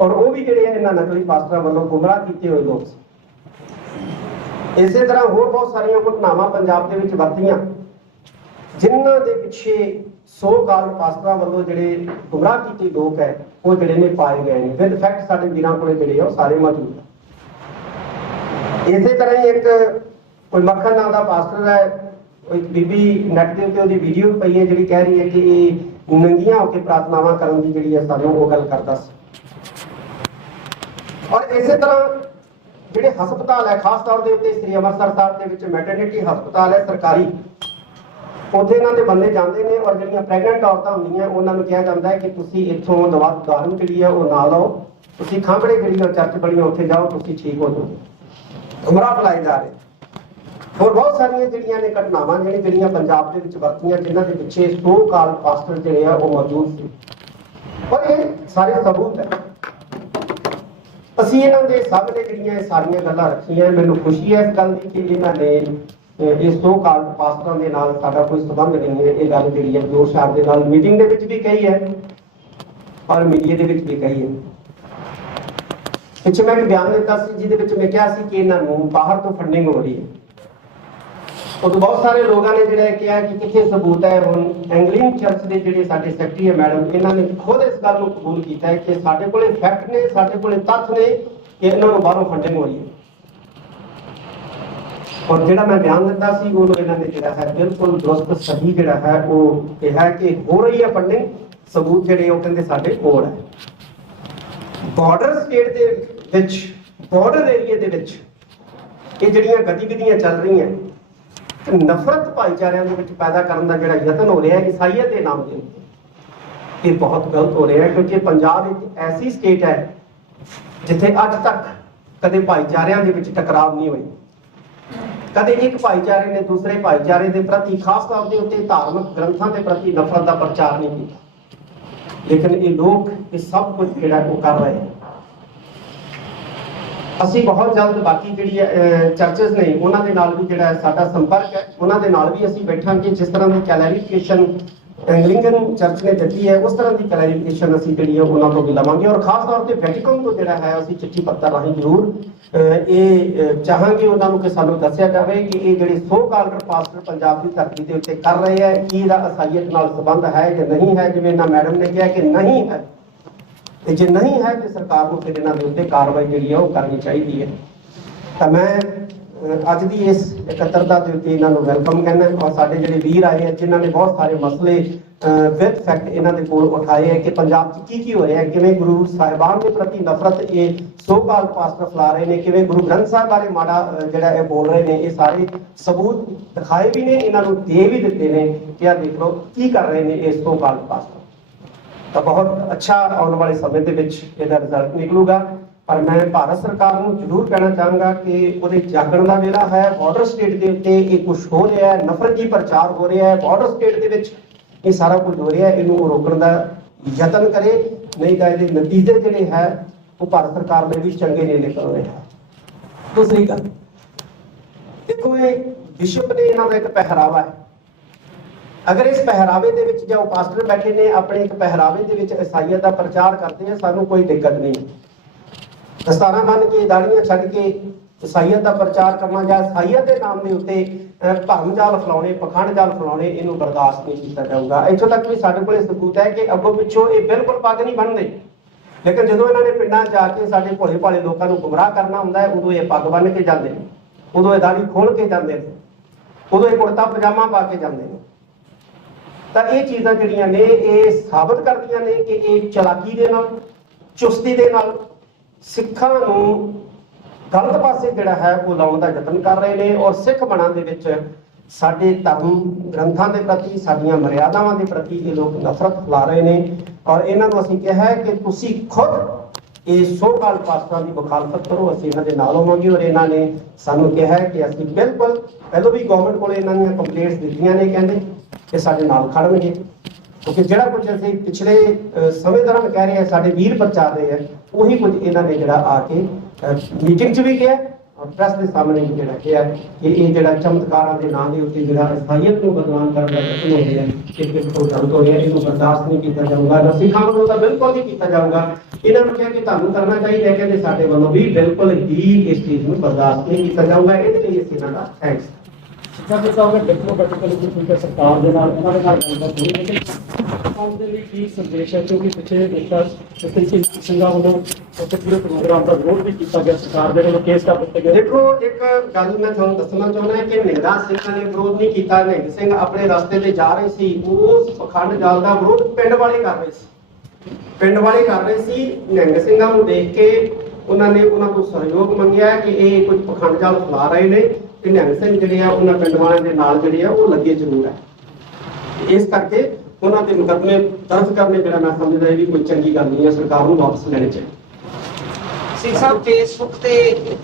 ਔਰ ਉਹ ਵੀ ਜਿਹੜੇ ਇਹਨਾਂ ਨਕਲੀ ਪਾਸਟਰਾਂ ਵੱਲੋਂ ਗੁੰਮਰਾਹ ਕੀਤੇ ਹੋਏ ਲੋਕ ਸੀ। ਇਸੇ ਤਰ੍ਹਾਂ ਹੋਰ ਬਹੁਤ ਸਾਰੀਆਂ ਘਟਨਾਵਾਂ ਪੰਜਾਬ ਦੇ ਵਿੱਚ ਵਰਤੀਆਂ, ਜਿਨ੍ਹਾਂ ਦੇ ਪਿੱਛੇ ਸੋ ਕਾਲ ਪਾਸਟਰਾਂ ਵੱਲੋਂ ਜਿਹੜੇ ਗੁੰਮਰਾਹ ਕੀਤੇ ਲੋਕ ਹੈ ਉਹ ਜਿਹੜੇ ਨੇ ਪਾਏ ਗਏ ਨੇ। ਵਿਦ ਫੈਕਟ ਸਾਡੇ ਵੀਰਾਂ ਕੋਲੇ ਜਿਹੜੇ ਆ ਉਹ ਸਾਰੇ ਮੌਜੂਦ ਹੈ। ਇਸੇ ਤਰ੍ਹਾਂ ਹੀ ਇੱਕ ਕੋਈ ਮੱਖਣ ਨਾਂ ਦਾ ਪਾਸਟਰ ਹੈ, ਇੱਕ ਬੀਬੀ ਨੈਟ ਦੇ ਉੱਤੇ ਉਹਦੀ ਵੀਡੀਓ ਪਈ ਹੈ ਜਿਹੜੀ ਕਹਿ ਰਹੀ ਹੈ ਕਿ ਇਹ ਨੰਗੀਆਂ ਹੋ ਕੇ ਪ੍ਰਾਰਥਨਾਵਾਂ ਕਰਨ ਦੀ ਜਿਹੜੀ ਹੈ ਸਾਨੂੰ ਉਹ ਗੱਲ ਕਰਦਾ ਸੀ। ਔਰ ਇਸੇ ਤਰ੍ਹਾਂ ਜਿਹੜੇ ਹਸਪਤਾਲ ਹੈ, ਖਾਸ ਤੌਰ ਦੇ ਉੱਤੇ ਸ੍ਰੀ ਅੰਮ੍ਰਿਤਸਰ ਸਾਹਿਬ ਦੇ ਵਿੱਚ ਮੈਟਰਨਿਟੀ ਹਸਪਤਾਲ ਹੈ ਸਰਕਾਰੀ, ਉੱਥੇ ਇਹਨਾਂ ਦੇ ਬੰਦੇ ਜਾਂਦੇ ਨੇ ਔਰ ਜਿਹੜੀਆਂ ਪ੍ਰੈਗਨੈਂਟ ਔਰਤਾਂ ਹੁੰਦੀਆਂ ਉਹਨਾਂ ਨੂੰ ਕਿਹਾ ਜਾਂਦਾ ਹੈ ਕਿ ਤੁਸੀਂ ਇੱਥੋਂ ਦਾਰੂ ਜਿਹੜੀ ਹੈ ਉਹ ਨਾ ਲਓ, ਤੁਸੀਂ ਖਾਂਬੜੇ ਜਿਹੜੀਆਂ ਚਰਚ ਬਣੀਆਂ ਉੱਥੇ ਜਾਓ, ਤੁਸੀਂ ਠੀਕ ਹੋ ਜਾਓਗੇ। ਗੁੰਮਰਾਹ ਫੈਲਾਏ ਜਾ ਰਹੇ। ਹੋਰ ਬਹੁਤ ਸਾਰੀਆਂ ਜਿਹੜੀਆਂ ਨੇ ਘਟਨਾਵਾਂ ਜਿਹੜੀਆਂ ਪੰਜਾਬ ਦੇ ਵਿੱਚ ਵਰਤੀਆਂ, ਜਿਨ੍ਹਾਂ ਦੇ ਪਿੱਛੇ ਸੋ ਕਾਲ ਪਾਸਟਰ ਜਿਹੜੇ ਆ ਉਹ ਮੌਜੂਦ ਸੀ, ਔਰ ਇਹ ਸਾਰੇ ਸਬੂਤ ਹੈ। ਅਸੀਂ ਇਹਨਾਂ ਦੇ ਸਾਹਮਣੇ ਜਿਹੜੀਆਂ ਇਹ ਸਾਰੀਆਂ ਗੱਲਾਂ ਰੱਖੀਆਂ। ਮੈਨੂੰ ਖੁਸ਼ੀ ਹੈ ਇਸ ਗੱਲ ਦੀ ਕਿ ਇਹਨਾਂ ਨੇ ਇਸ ਸੋ ਕਾਲ ਪਾਸਟਰਾਂ ਦੇ ਨਾਲ ਸਾਡਾ ਕੋਈ ਸੰਬੰਧ ਨਹੀਂ ਹੈ। ਇਹ ਗੱਲ ਜਿਹੜੀ ਹੈ ਜੋਰ ਸ਼ਾਰ ਦੇ ਨਾਲ ਮੀਟਿੰਗ ਦੇ ਵਿੱਚ ਵੀ ਕਹੀ ਹੈ ਔਰ ਮੀਡੀਆ ਦੇ ਵਿੱਚ ਵੀ ਕਹੀ ਹੈ। ਪਿੱਛੇ ਮੈਂ ਇੱਕ ਬਿਆਨ ਦਿੱਤਾ ਸੀ ਜਿਹਦੇ ਵਿੱਚ ਮੈਂ ਕਿਹਾ ਸੀ ਕਿ ਇਹਨਾਂ ਨੂੰ ਬਾਹਰ ਤੋਂ ਫੰਡਿੰਗ ਹੋ ਰਹੀ ਹੈ। ਉਦੋਂ ਬਹੁਤ ਸਾਰੇ ਲੋਕਾਂ ਨੇ ਜਿਹੜਾ ਕਿਹਾ ਕਿ ਕਿੱਥੇ ਸਬੂਤ ਹੈ। ਹੁਣ ਐਂਗਲਿਕਨ ਚਰਚ ਦੇ ਜਿਹੜੇ ਸਾਡੇ ਸੈਕਟਰੀ ਹੈ ਮੈਡਮ, ਇਹਨਾਂ ਨੇ ਖੁਦ ਇਸ ਗੱਲ ਨੂੰ ਕਬੂਲ ਕੀਤਾ ਹੈ ਕਿ ਸਾਡੇ ਕੋਲੇ ਫੈਕਟ ਨੇ, ਸਾਡੇ ਕੋਲੇ ਤੱਥ ਨੇ ਕਿ ਇਹਨਾਂ ਨੂੰ ਬਾਹਰੋਂ ਫੰਡਿੰਗ ਹੋ ਰਹੀ ਹੈ। ਔਰ ਜਿਹੜਾ ਮੈਂ ਬਿਆਨ ਦਿੱਤਾ ਸੀ ਉਹ ਇਹਨਾਂ ਨੇ ਜਿਹੜਾ ਹੈ ਬਿਲਕੁਲ ਦੁਰਸਤ ਸਹੀ ਜਿਹੜਾ ਹੈ ਉਹ ਕਿਹਾ ਕਿ ਹੋ ਰਹੀ ਹੈ ਫੰਡਿੰਗ। ਸਬੂਤ ਜਿਹੜੇ ਉਹ ਕਹਿੰਦੇ ਸਾਡੇ ਕੋਲ ਹੈ। ਬਾਰਡਰ ਸਟੇਟ ਦੇ ਵਿੱਚ, ਬਾਰਡਰ ਏਰੀਆ ਦੇ ਵਿੱਚ ਇਹ ਜਿਹੜੀਆਂ ਗਤੀਵਿਧੀਆਂ ਚੱਲ ਰਹੀਆਂ, ਨਫ਼ਰਤ ਭਾਈਚਾਰਿਆਂ ਦੇ ਵਿੱਚ ਪੈਦਾ ਕਰਨ ਦਾ ਜਿਹੜਾ ਯਤਨ ਹੋ ਰਿਹਾ ਹੈ ਈਸਾਈਅਤ ਦੇ ਨਾਮ ਦੇ ਉੱਤੇ, ਇਹ ਬਹੁਤ ਗਲਤ ਹੋ ਰਿਹਾ ਹੈ। ਕਿਉਂਕਿ ਪੰਜਾਬ ਇੱਕ ਐਸੀ ਸਟੇਟ ਹੈ ਜਿੱਥੇ ਅੱਜ ਤੱਕ ਕਦੇ ਭਾਈਚਾਰਿਆਂ ਦੇ ਵਿੱਚ ਟਕਰਾਅ ਨਹੀਂ ਹੋਈ। ਕਦੇ ਇੱਕ ਭਾਈਚਾਰੇ ਨੇ ਦੂਸਰੇ ਭਾਈਚਾਰੇ ਦੇ ਪ੍ਰਤੀ, ਖਾਸ ਤੌਰ ਦੇ ਉੱਤੇ ਧਾਰਮਿਕ ਗ੍ਰੰਥਾਂ ਦੇ ਪ੍ਰਤੀ ਨਫ਼ਰਤ ਦਾ ਪ੍ਰਚਾਰ ਨਹੀਂ ਕੀਤਾ। ਲੇਕਿਨ ਇਹ ਲੋਕ ਇਹ ਸਭ ਕੁਝ ਜਿਹੜਾ ਉਹ ਕਰ ਰਹੇ ਹਨ। ਅਸੀਂ ਬਹੁਤ ਜਲਦ ਬਾਕੀ ਜਿਹੜੀ ਚਰਚਸ ਨੇ ਉਹਨਾਂ ਦੇ ਨਾਲ ਵੀ ਜਿਹੜਾ ਸਾਡਾ ਸੰਪਰਕ ਹੈ, ਉਹਨਾਂ ਦੇ ਨਾਲ ਵੀ ਅਸੀਂ ਬੈਠਾਂਗੇ। ਜਿਸ ਤਰ੍ਹਾਂ ਦੀ ਕਲੈਰੀਫਿਕੇਸ਼ਨ ਐਂਗਲਿਕਨ ਚਰਚ ਨੇ ਦਿੱਤੀ ਹੈ, ਉਸ ਤਰ੍ਹਾਂ ਦੀ ਕਲੈਰੀਫਿਕੇਸ਼ਨ ਅਸੀਂ ਜਿਹੜੀ ਹੈ ਉਹਨਾਂ ਤੋਂ ਵੀ ਲਵਾਂਗੇ। ਔਰ ਖਾਸ ਤੌਰ ਤੇ ਵੈਟੀਕਨ ਤੋਂ ਜਿਹੜਾ ਹੈ ਅਸੀਂ ਚਿੱਠੀ ਪੱਤਰ ਰਾਹੀਂ ਜ਼ਰੂਰ ਇਹ ਚਾਹਾਂਗੇ ਉਹਨਾਂ ਨੂੰ ਕਿ ਸਾਨੂੰ ਦੱਸਿਆ ਜਾਵੇ ਕਿ ਇਹ ਜਿਹੜੇ ਸੋ ਕਾਲਡ ਪਾਸਟਰ ਪੰਜਾਬ ਦੀ ਧਰਤੀ ਦੇ ਉੱਤੇ ਕਰ ਰਹੇ ਹੈ, ਕੀ ਇਹਦਾ ਈਸਾਈਅਤ ਨਾਲ ਸੰਬੰਧ ਹੈ ਕਿ ਨਹੀਂ ਹੈ। ਜਿਵੇਂ ਇਹਨਾਂ ਮੈਡਮ ਨੇ ਕਿਹਾ ਕਿ ਨਹੀਂ ਹੈ, ਤੇ ਜੇ ਨਹੀਂ ਹੈ ਤੇ ਸਰਕਾਰ ਨੂੰ ਫਿਰ ਇਹਨਾਂ ਦੇ ਉੱਤੇ ਕਾਰਵਾਈ ਜਿਹੜੀ ਹੈ ਉਹ ਕਰਨੀ ਚਾਹੀਦੀ ਹੈ। ਤਾਂ ਮੈਂ ਅੱਜ ਦੀ ਇਸ ਇਕੱਤਰਤਾ ਦੇ ਉੱਤੇ ਇਹਨਾਂ ਨੂੰ ਵੈਲਕਮ ਕਹਿੰਦਾ। ਔਰ ਸਾਡੇ ਜਿਹੜੇ ਵੀਰ ਆਏ ਹੈ ਜਿਨ੍ਹਾਂ ਨੇ ਬਹੁਤ ਸਾਰੇ ਮਸਲੇ ਵਿਦ ਫੈਕਟ ਇਹਨਾਂ ਦੇ ਕੋਲ ਉਠਾਏ ਹੈ ਕਿ ਪੰਜਾਬ 'ਚ ਕੀ ਹੋ ਰਿਹਾ ਹੈ, ਕਿਵੇਂ ਗੁਰੂ ਸਾਹਿਬਾਨ ਦੇ ਪ੍ਰਤੀ ਨਫ਼ਰਤ ਇਹ ਸੋ ਕਾਲ ਪਾਸਟਰ ਫੈਲਾ ਰਹੇ ਨੇ, ਕਿਵੇਂ ਗੁਰੂ ਗ੍ਰੰਥ ਸਾਹਿਬ ਬਾਰੇ ਮਾੜਾ ਜਿਹੜਾ ਇਹ ਬੋਲ ਰਹੇ ਨੇ। ਇਹ ਸਾਰੇ ਸਬੂਤ ਦਿਖਾਏ ਵੀ ਨੇ, ਇਹਨਾਂ ਨੂੰ ਦੇ ਵੀ ਦਿੱਤੇ ਨੇ ਕਿ ਆਹ ਦੇਖ ਲਓ ਕੀ ਕਰ ਰਹੇ ਨੇ ਇਹ ਸੋ ਕਾਲ ਪਾਸਟਰ। ਤਾਂ ਬਹੁਤ ਅੱਛਾ ਆਉਣ ਵਾਲੇ ਸਮੇਂ ਦੇ ਵਿੱਚ ਇਹਦਾ ਰਿਜ਼ਲਟ ਨਿਕਲੂਗਾ। ਪਰ ਮੈਂ ਭਾਰਤ ਸਰਕਾਰ ਨੂੰ ਜ਼ਰੂਰ ਕਹਿਣਾ ਚਾਹਾਂਗਾ ਕਿ ਉਹਦੇ ਜਾਗਣ ਦਾ ਵੇਲਾ ਹੈ। ਬਾਰਡਰ ਸਟੇਟ ਦੇ ਉੱਤੇ ਇਹ ਕੁਝ ਹੋ ਰਿਹਾ ਹੈ, ਨਫ਼ਰਤੀ ਪ੍ਰਚਾਰ ਹੋ ਰਿਹਾ ਹੈ, ਬਾਰਡਰ ਸਟੇਟ ਦੇ ਵਿੱਚ ਇਹ ਸਾਰਾ ਕੁਝ ਹੋ ਰਿਹਾ ਹੈ। ਇਹਨੂੰ ਰੋਕਣ ਦਾ ਯਤਨ ਕਰੇ, ਨਹੀਂ ਤਾਂ ਇਹਦੇ ਨਤੀਜੇ ਜਿਹੜੇ ਹੈ ਉਹ ਭਾਰਤ ਸਰਕਾਰ ਲਈ ਵੀ ਚੰਗੇ ਨਹੀਂ ਨਿਕਲ ਰਹੇ ਹੈ। ਦੂਸਰੀ ਗੱਲ ਦੇਖੋ, ਇਹ ਬਿਸ਼ਪ ਨੇ ਇਹਨਾਂ ਦਾ ਇੱਕ ਪਹਿਰਾਵਾ ਹੈ। ਅਗਰ ਇਸ ਪਹਿਰਾਵੇ ਦੇ ਵਿੱਚ ਜੋ ਪਾਸਟਰ ਬੈਠੇ ਨੇ ਆਪਣੇ ਇੱਕ ਪਹਿਰਾਵੇ ਦੇ ਵਿੱਚ ਈਸਾਈਅਤ ਦਾ ਪ੍ਰਚਾਰ ਕਰਦੇ ਆ, ਸਾਨੂੰ ਕੋਈ ਦਿੱਕਤ ਨਹੀਂ। ਦਸਤਾਰਾਂ ਬੰਨ੍ਹ ਕੇ, ਦਾੜੀਆਂ ਛੱਡ ਕੇ ਈਸਾਈਅਤ ਦਾ ਪ੍ਰਚਾਰ ਕਰਨਾ ਜਾਂ ਈਸਾਈਅਤ ਦੇ ਨਾਮ ਦੇ ਉੱਤੇ ਭਰਮ ਜਾਲ ਫੈਲਾਉਣੇ, ਪਖੰਡ ਜਾਲ ਫੈਲਾਉਣੇ, ਇਹਨੂੰ ਬਰਦਾਸ਼ਤ ਨਹੀਂ ਕੀਤਾ ਜਾਊਗਾ। ਇੱਥੋਂ ਤੱਕ ਵੀ ਸਾਡੇ ਕੋਲ ਸਬੂਤ ਹੈ ਕਿ ਅੱਗੋਂ ਪਿੱਛੋਂ ਇਹ ਬਿਲਕੁਲ ਪੱਗ ਨਹੀਂ ਬੰਨ੍ਹਦੇ, ਲੇਕਿਨ ਜਦੋਂ ਇਹਨਾਂ ਨੇ ਪਿੰਡਾਂ ਜਾ ਕੇ ਸਾਡੇ ਭੋਲੇ ਭਾਲੇ ਲੋਕਾਂ ਨੂੰ ਗੁੰਮਰਾਹ ਕਰਨਾ ਹੁੰਦਾ ਹੈ, ਉਦੋਂ ਇਹ ਪੱਗ ਬੰਨ੍ਹ ਕੇ ਜਾਂਦੇ ਨੇ, ਉਦੋਂ ਇਹ ਦਾੜੀ ਖੋਲ੍ਹ ਕੇ ਜਾਂਦੇ ਨੇ, ਉਦੋਂ ਇਹ ਕੁੜਤਾ ਪਜਾਮਾ ਪਾ ਕੇ ਜਾਂਦੇ ਨੇ। ਤਾਂ ਇਹ ਚੀਜ਼ਾਂ ਜਿਹੜੀਆਂ ਨੇ ਇਹ ਸਾਬਤ ਕਰਦੀਆਂ ਨੇ ਕਿ ਇਹ ਚਲਾਕੀ ਦੇ ਨਾਲ, ਚੁਸਤੀ ਦੇ ਨਾਲ ਸਿੱਖਾਂ ਨੂੰ ਗਲਤ ਪਾਸੇ ਜਿਹੜਾ ਹੈ ਉਹ ਲਾਉਣ ਦਾ ਯਤਨ ਕਰ ਰਹੇ ਨੇ। ਔਰ ਸਿੱਖ ਬਣਾਂ ਦੇ ਵਿੱਚ ਸਾਡੇ ਧਰਮ ਗ੍ਰੰਥਾਂ ਦੇ ਪ੍ਰਤੀ, ਸਾਡੀਆਂ ਮਰਿਆਦਾਵਾਂ ਦੇ ਪ੍ਰਤੀ ਇਹ ਲੋਕ ਨਫ਼ਰਤ ਫੈਲਾ ਰਹੇ ਨੇ। ਔਰ ਇਹਨਾਂ ਨੂੰ ਅਸੀਂ ਕਿਹਾ ਹੈ ਕਿ ਤੁਸੀਂ ਖੁਦ ਇਹ ਸੋ-ਕਾਲ ਪਾਸਟਰਾਂ ਦੀ ਮੁਖਾਲਫਤ ਕਰੋ, ਅਸੀਂ ਇਹਨਾਂ ਦੇ ਨਾਲ ਹੋਵਾਂਗੇ। ਔਰ ਇਹਨਾਂ ਨੇ ਸਾਨੂੰ ਕਿਹਾ ਹੈ ਕਿ ਅਸੀਂ ਬਿਲਕੁਲ ਪਹਿਲਾਂ ਵੀ ਗਵਰਨਮੈਂਟ ਕੋਲ ਇਹਨਾਂ ਦੀਆਂ ਕੰਪਲੇਂਟਸ ਦਿੱਤੀਆਂ ਨੇ, ਕਹਿੰਦੇ ਕਿ ਸਾਡੇ ਨਾਲ ਖੜਨਗੇ, ਕਿਉਂਕਿ ਜਿਹੜਾ ਕੁਝ ਅਸੀਂ ਪਿਛਲੇ ਸਮੇਂ ਦੌਰਾਨ ਕਹਿ ਰਹੇ ਹਾਂ, ਸਾਡੇ ਵੀਰ ਪ੍ਰਚਾਰ ਰਹੇ ਹੈ, ਉਹੀ ਕੁਝ ਇਹਨਾਂ ਨੇ ਜਿਹੜਾ ਆ ਕੇ ਮੀਟਿੰਗ 'ਚ ਵੀ ਕਿਹਾ ਔਰ ਪ੍ਰੈਸ ਦੇ ਸਾਹਮਣੇ ਵੀ ਜਿਹੜਾ ਕਿਹਾ ਕਿ ਇਹ ਜਿਹੜਾ ਚਮਤਕਾਰਾਂ ਦੇ ਨਾਂ ਦੇ ਉੱਤੇ ਜਿਹੜਾ ਈਸਾਈਅਤ ਨੂੰ ਬਦਨਾਮ ਕਰਨ ਦਾ ਯਤਨ ਹੋ ਰਿਹਾ ਹੈ, ਇਹ ਬਿਲਕੁਲ ਗਲਤ ਹੋ ਰਿਹਾ, ਇਹਨੂੰ ਬਰਦਾਸ਼ਤ ਨਹੀਂ ਕੀਤਾ ਜਾਊਗਾ। ਨਾ ਸਿੱਖਾਂ ਵੱਲੋਂ ਤਾਂ ਬਿਲਕੁਲ ਨਹੀਂ ਕੀਤਾ ਜਾਊਗਾ। ਇਹਨਾਂ ਨੂੰ ਕਿਹਾ ਕਿ ਤੁਹਾਨੂੰ ਕਰਨਾ ਚਾਹੀਦਾ, ਕਹਿੰਦੇ ਸਾਡੇ ਵੱਲੋਂ ਵੀ ਬਿਲਕੁਲ ਹੀ ਇਸ ਚੀਜ਼ ਨੂੰ ਬਰਦਾਸ਼ਤ ਨਹੀਂ ਕੀਤਾ ਜਾਊਗਾ। ਇਹਦੇ ਲਈ ਅਸੀਂ ਇਹਨਾਂ ਦਾ ਥੈਂਕਸ। ਸਿੱਖਾਂ ਸਾਹਿਬ ਡਿਪਲੋਮੈਟਿਕਲੀ ਸਰਕਾਰ ਦੇ ਨਾਲ ਇਹਨਾਂ ਦੇ ਨਾਲ ਗੱਲਬਾਤ ਹੋਈ, ਲੇਕਿਨ ਸਮਾਜ ਦੇ ਲਈ ਕੀ ਸੰਦੇਸ਼ ਹੈ? ਕਿਉਂਕਿ ਪਿੱਛੇ ਦੇਖਿਆ ਕਿ ਸਿੰਘਾਂ ਵੱਲੋਂ ਉੱਥੇ ਪੂਰੇ ਪ੍ਰੋਗਰਾਮ ਦਾ ਵਿਰੋਧ ਵੀ ਕੀਤਾ ਗਿਆ, ਸਰਕਾਰ ਦੇ ਵੱਲੋਂ ਕੇਸ ਕਰ ਦਿੱਤੇ ਗਏ। ਦੇਖੋ, ਇੱਕ ਗੱਲ ਮੈਂ ਤੁਹਾਨੂੰ ਦੱਸਣਾ ਚਾਹੁੰਦਾ ਹਾਂ ਕਿ ਨਿਹੰਗਾਂ ਸਿੰਘਾਂ ਨੇ ਵਿਰੋਧ ਨਹੀਂ ਕੀਤਾ। ਨਿਹੰਗ ਸਿੰਘ ਆਪਣੇ ਰਸਤੇ ਤੇ ਜਾ ਰਹੇ ਸੀ, ਉਸ ਪਖੰਡ ਜਾਲ ਦਾ ਵਿਰੋਧ ਪਿੰਡ ਵਾਲੇ ਕਰ ਰਹੇ ਸੀ। ਪਿੰਡ ਵਾਲੇ ਕਰ ਰਹੇ ਸੀ। ਨਿਹੰਗ ਸਿੰਘਾਂ ਨੂੰ ਦੇਖ ਕੇ ਉਹਨਾਂ ਨੇ ਉਹਨਾਂ ਤੋਂ ਸਹਿਯੋਗ ਮੰਗਿਆ ਕਿ ਇਹ ਕੁਝ ਪਖੰਡ ਜਾਲ ਫੈਲਾ ਰਹੇ ਨੇ, ਤੇ ਨਿਹੰਗ ਸਿੰਘ ਜਿਹੜੇ ਆ ਉਹਨਾਂ ਪਿੰਡ ਵਾਲਿਆਂ ਦੇ ਨਾਲ ਜਿਹੜੇ ਆ ਉਹ ਲੱਗੇ ਜ਼ਰੂਰ ਹੈ। ਇਸ ਕਰਕੇ ਉਹਨਾਂ ਦੇ ਮੁਕੱਦਮੇ ਦਰਜ ਕਰਨੇ ਜਿਹੜਾ ਮੈਂ ਸਮਝਦਾ ਇਹ ਵੀ ਕੋਈ ਚੰਗੀ ਗੱਲ ਨਹੀਂ ਹੈ, ਸਰਕਾਰ ਨੂੰ ਵਾਪਸ ਲੈਣੇ ਚਾਹੀਦੇ। ਸਿੰਘ ਸਾਹਿਬ, ਫੇਸਬੁੱਕ ਤੇ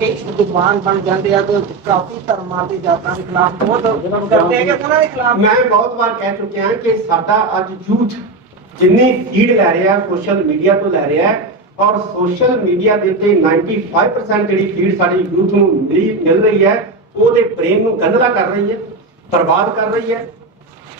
ਕਈ ਵਿਦਵਾਨ ਬਣ ਜਾਂਦੇ ਆ ਤੇ ਕਾਫੀ ਧਰਮਾਂ ਤੇ ਜਾਤਾਂ ਦੇ ਖਿਲਾਫ ਬਹੁਤ ਕਰਦੇ ਆ ਕਿ ਉਹਨਾਂ ਦੇ ਖਿਲਾਫ ਮੈਂ ਬਹੁਤ ਵਾਰ ਕਹਿ ਚੁੱਕਿਆ ਕਿ ਸਾਡਾ ਅੱਜ ਯੂਥ ਜਿੰਨੀ ਫੀਡ ਲੈ ਰਿਹਾ ਸੋਸ਼ਲ ਮੀਡੀਆ ਤੋਂ ਲੈ ਰਿਹਾ ਹੈ, ਔਰ ਸੋਸ਼ਲ ਮੀਡੀਆ ਦੇ ਉੱਤੇ 95% ਜਿਹੜੀ ਫੀਡ ਸਾਡੀ ਯੂਥ ਨੂੰ ਮਿਲ ਰਹੀ ਹੈ, ਉਹਦੇ ਬ੍ਰੇਨ ਨੂੰ ਗੰਧਲਾ ਕਰ ਰਹੀ ਹੈ, ਬਰਬਾਦ ਕਰ ਰਹੀ ਹੈ।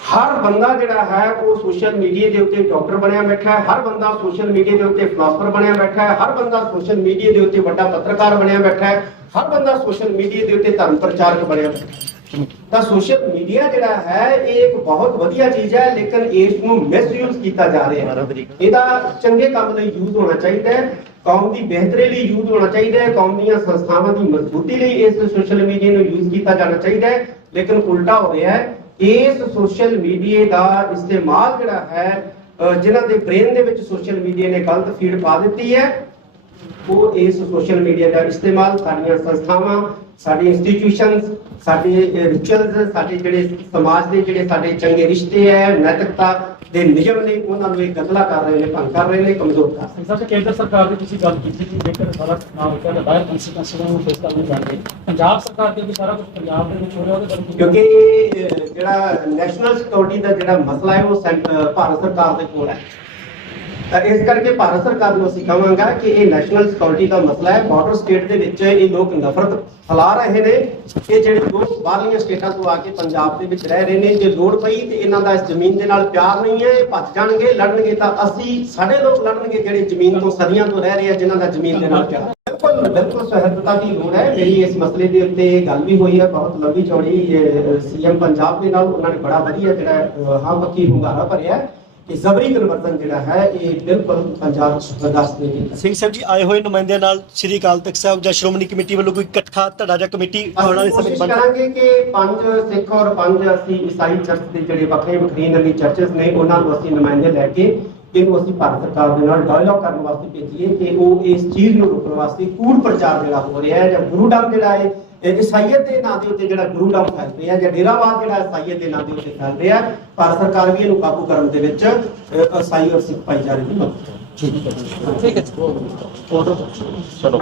ਹਰ ਬੰਦਾ ਜਿਹੜਾ ਹੈ ਉਹ ਸੋਸ਼ਲ ਮੀਡੀਆ ਦੇ ਉੱਤੇ ਡਾਕਟਰ ਬਣਿਆ ਬੈਠਾ ਹੈ, ਹਰ ਬੰਦਾ ਸੋਸ਼ਲ ਮੀਡੀਆ ਦੇ ਉੱਤੇ ਫਿਲਾਸਫਰ ਬਣਿਆ ਬੈਠਾ ਹੈ, ਹਰ ਬੰਦਾ ਸੋਸ਼ਲ ਮੀਡੀਆ ਦੇ ਉੱਤੇ ਵੱਡਾ ਪੱਤਰਕਾਰ ਬਣਿਆ ਬੈਠਾ ਹੈ, ਹਰ ਬੰਦਾ ਸੋਸ਼ਲ ਮੀਡੀਆ ਦੇ ਉੱਤੇ ਧਰਮ ਪ੍ਰਚਾਰਕ ਬਣਿਆ ਬੈਠਾ ਹੈ। ਤਾਂ ਸੋਸ਼ਲ ਮੀਡੀਆ ਜਿਹੜਾ ਹੈ ਇਹ ਇੱਕ ਬਹੁਤ ਵਧੀਆ ਚੀਜ਼ ਹੈ, ਲੇਕਿਨ ਇਸ ਨੂੰ ਮਿਸਯੂਜ਼ ਕੀਤਾ ਜਾ ਰਿਹਾ ਹੈ। ਇਹਦਾ ਚੰਗੇ ਕੰਮ ਲਈ ਯੂਜ਼ ਹੋਣਾ ਚਾਹੀਦਾ ਹੈ, ਕੌਮ ਦੀ ਬਿਹਤਰੀ ਲਈ ਯੂਜ਼ ਹੋਣਾ ਚਾਹੀਦਾ ਹੈ, ਕੌਮ ਦੀਆਂ ਸੰਸਥਾਵਾਂ ਦੀ ਮਜ਼ਬੂਤੀ ਲਈ ਇਸ ਸੋਸ਼ਲ ਮੀਡੀਆ ਨੂੰ ਯੂਜ਼ ਕੀਤਾ ਜਾਣਾ ਚਾਹੀਦਾ ਹੈ। ਲੇਕਿਨ ਉਲਟਾ ਹੋ ਰਿਹਾ ਹੈ। ਇਸ ਸੋਸ਼ਲ ਮੀਡੀਆ ਦਾ ਇਸਤੇਮਾਲ ਜਿਹੜਾ ਹੈ ਜਿਨ੍ਹਾਂ ਦੇ ਬ੍ਰੇਨ ਦੇ ਵਿੱਚ ਸੋਸ਼ਲ ਮੀਡੀਆ ਨੇ ਗਲਤ ਫੀਡ ਪਾ ਦਿੱਤੀ ਹੈ, ਉਹ ਇਸ ਸੋਸ਼ਲ ਮੀਡੀਆ ਦਾ ਇਸਤੇਮਾਲ ਸਾਡੀਆਂ ਸੰਸਥਾਵਾਂ, ਸਾਡੇ ਇੰਸਟੀਟਿਊਸ਼ਨਸ, ਸਾਡੇ ਰਿਚੁਅਲਸ, ਸਾਡੇ ਜਿਹੜੇ ਸਮਾਜ ਦੇ ਜਿਹੜੇ ਸਾਡੇ ਚੰਗੇ ਰਿਸ਼ਤੇ ਹੈ, ਨੈਤਿਕਤਾ ਦੇ ਨਿਯਮ ਨੇ, ਉਹਨਾਂ ਨੂੰ ਇਹ ਗੰਧਲਾ ਕਰ ਰਹੇ ਨੇ, ਭੰਗ ਕਰ ਰਹੇ ਨੇ, ਕਮਜ਼ੋਰ ਕਰ ਰਹੇ ਨੇ। ਸਰ, ਕੇਂਦਰ ਸਰਕਾਰ ਦੀ ਤੁਸੀਂ ਗੱਲ ਕੀਤੀ ਕਿ ਜੇਕਰ ਸਾਰਾ ਨਾਮ ਦਾ ਦਾਇਰ ਕੰਸਟੀਟਿਊਸ਼ਨ ਨੂੰ ਫੇਸ ਕਰਨਾ ਚਾਹੁੰਦੇ, ਪੰਜਾਬ ਸਰਕਾਰ ਦੇ ਵੀ ਸਾਰਾ ਕੁਝ ਪੰਜਾਬ ਦੇ ਵਿੱਚ ਹੋ ਰਿਹਾ, ਉਹਦੇ ਬਾਰੇ ਕਿਉਂਕਿ ਇਹ ਜਿਹੜਾ ਨੈਸ਼ਨਲ ਸਿਕਿਉਰਿਟੀ ਦਾ ਜਿਹੜਾ ਮਸਲਾ ਹੈ ਉਹ ਭਾਰਤ ਸਰਕਾਰ ਦੇ ਕੋਲ ਹੈ। ਤਾਂ ਇਸ ਕਰਕੇ ਭਾਰਤ ਸਰਕਾਰ ਨੂੰ ਅਸੀਂ ਕਹਾਂਗਾ ਕਿ ਇਹ ਨੈਸ਼ਨਲ ਸਿਕਿਉਰਿਟੀ ਦਾ ਮਸਲਾ ਹੈ। ਬਾਰਡਰ ਸਟੇਟ ਦੇ ਵਿੱਚ ਇਹ ਲੋਕ ਨਫ਼ਰਤ ਫੈਲਾ ਰਹੇ ਨੇ। ਇਹ ਜਿਹੜੇ ਲੋਕ ਬਾਹਰਲੀਆਂ ਸਟੇਟਾਂ ਤੋਂ ਆ ਕੇ ਪੰਜਾਬ ਦੇ ਵਿੱਚ ਰਹਿ ਰਹੇ ਨੇ, ਜੇ ਲੋੜ ਪਈ ਤੇ ਇਹਨਾਂ ਦਾ ਇਸ ਜ਼ਮੀਨ ਦੇ ਨਾਲ ਪਿਆਰ ਨਹੀਂ ਹੈ, ਇਹ ਭੱਜ ਜਾਣਗੇ, ਲੜਨਗੇ ਤਾਂ ਅਸੀਂ ਸਾਡੇ ਲੋਕ ਲੜਨਗੇ ਜਿਹੜੇ ਜ਼ਮੀਨ ਤੋਂ ਸਦੀਆਂ ਤੋਂ ਰਹਿ ਰਹੇ ਆ, ਜਿਨ੍ਹਾਂ ਦਾ ਜ਼ਮੀਨ ਦੇ ਨਾਲ ਪਿਆਰ। ਬਿਲਕੁਲ ਸਹਿਰਦਤਾ ਦੀ ਲੋੜ ਹੈ। ਮੇਰੀ ਇਸ ਮਸਲੇ ਦੇ ਉੱਤੇ ਗੱਲ ਵੀ ਹੋਈ ਹੈ ਬਹੁਤ ਲੰਬੀ ਚੌੜੀ ਸੀਐਮ ਪੰਜਾਬ ਦੇ ਨਾਲ, ਉਹਨਾਂ ਨੇ ਬੜਾ ਵਧੀਆ ਜਿਹੜਾ ਹਾਂ ਪੱਕੀ ਹੁੰਗਾਰਾ ਭਰਿਆ ਕਿ ਜ਼ਬਰੀ ਕਨਵਰਜਨ ਜਿਹੜਾ ਹੈ ਇਹ ਬਿਲਕੁਲ ਪੰਜਾਬ ਚ ਬਰਦਾਸ਼ਤ ਨਹੀਂ ਕੀਤਾ। ਸਿੰਘ ਸਾਹਿਬ ਜੀ, ਆਏ ਹੋਏ ਨੁਮਾਇੰਦਿਆਂ ਨਾਲ ਸ੍ਰੀ ਅਕਾਲ ਤਖਤ ਸਾਹਿਬ ਜਾਂ ਸ਼੍ਰੋਮਣੀ ਕਮੇਟੀ ਵੱਲੋਂ ਕੋਈ ਇਕੱਠਾ ਧੜਾ ਜਾਂ ਕਮੇਟੀ ਆਉਣ ਵਾਲੇ ਸਮੇਂ ਕੋਸ਼ਿਸ਼ ਕਰਾਂਗੇ ਕਿ 5 ਸਿੱਖ ਔਰ 5 ਅਸੀਂ ਈਸਾਈ ਚਰਚ ਦੇ ਜਿਹੜੇ ਵੱਖਰੇ ਨਵੀਂ ਚਰਚਸ ਨੇ, ਉਹਨਾਂ ਨੂੰ ਅਸੀਂ ਨੁਮਾਇੰਦੇ ਲੈ ਕੇ ਇਹਨੂੰ ਅਸੀਂ ਭਾਰਤ ਸਰਕਾਰ ਦੇ ਨਾਲ ਡਾਇਲੌਗ ਕਰਨ ਵਾਸਤੇ ਭੇਜੀਏ ਕਿ ਉਹ ਇਸ ਚੀਜ਼ ਨੂੰ ਰੋਕਣ ਵਾਸਤੇ ਕੂੜ ਪ੍ਰਚਾਰ ਜਿਹੜਾ ਹੋ ਰਿਹਾ ਹੈ ਜਾਂ ਗੁਰੂਡਮ ਜਿਹੜਾ ਹੈ ਈਸਾਈਅਤ ਦੇ ਨਾਂ ਦੇ ਉੱਤੇ ਜਿਹੜਾ ਗੁਰੂਡਮ ਫੈਲ ਰਿਹਾ ਜਾਂ ਡੇਰਾਵਾਦ ਜਿਹੜਾ ਈਸਾਈਅਤ ਦੇ ਨਾਂ ਦੇ ਉੱਤੇ ਫੈਲ ਰਿਹਾ, ਭਾਰਤ ਸਰਕਾਰ ਵੀ ਇਹਨੂੰ ਕਾਬੂ ਕਰਨ ਦੇ ਵਿੱਚ ਈਸਾਈ ਔਰ ਸਿੱਖ ਭਾਈਚਾਰੇ ਦੀ ਮਦਦ ਠੀਕ ਹੈ ਚਲੋ